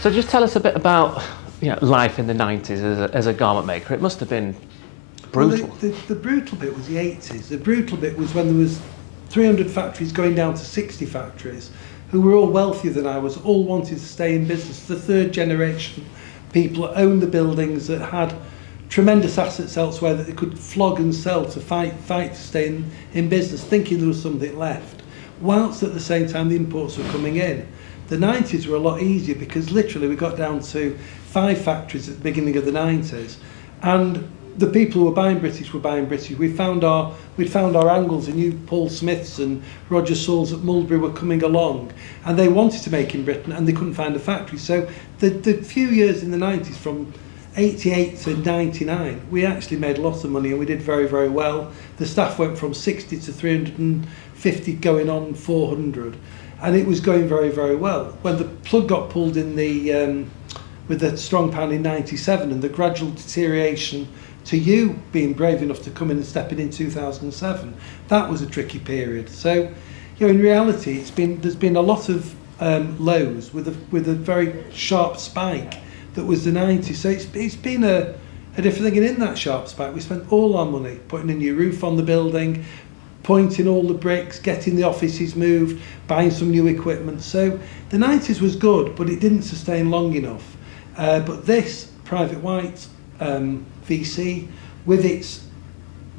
So just tell us a bit about life in the 90s as a garment maker. It must have been brutal. Well, the brutal bit was the 80s. The brutal bit was when there was 300 factories going down to 60 factories, who were all wealthier than I was, all wanted to stay in business. The third generation people that owned the buildings, that had tremendous assets elsewhere that they could flog and sell to fight to stay in business, thinking there was something left, whilst at the same time the imports were coming in. The 90s were a lot easier because literally we got down to 5 factories at the beginning of the 90s, and the people who were buying British were buying British. We'd found our angles, and new Paul Smiths and Roger Saul's at Mulberry were coming along, and they wanted to make in Britain and they couldn't find a factory. So the few years in the 90s, from 88 to 99, we actually made lots of money and we did very, very well. The staff went from 60 to 350, going on 400, and it was going very, very well. When the plug got pulled in with the strong pound in 97, and the gradual deterioration to you being brave enough to come in and step in 2007, that was a tricky period. So, in reality, there's been a lot of lows with a very sharp spike that was the 90s. So it's been a different thing. And in that sharp spike, we spent all our money putting a new roof on the building, pointing all the bricks, getting the offices moved, buying some new equipment. So the 90s was good, but it didn't sustain long enough. But this Private White VC, with its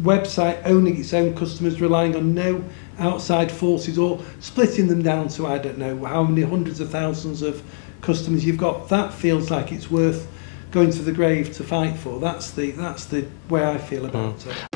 website owning its own customers, relying on no outside forces, or splitting them down to I don't know how many hundreds of thousands of customers you've got, that feels like it's worth going to the grave to fight for. That's the way I feel about it.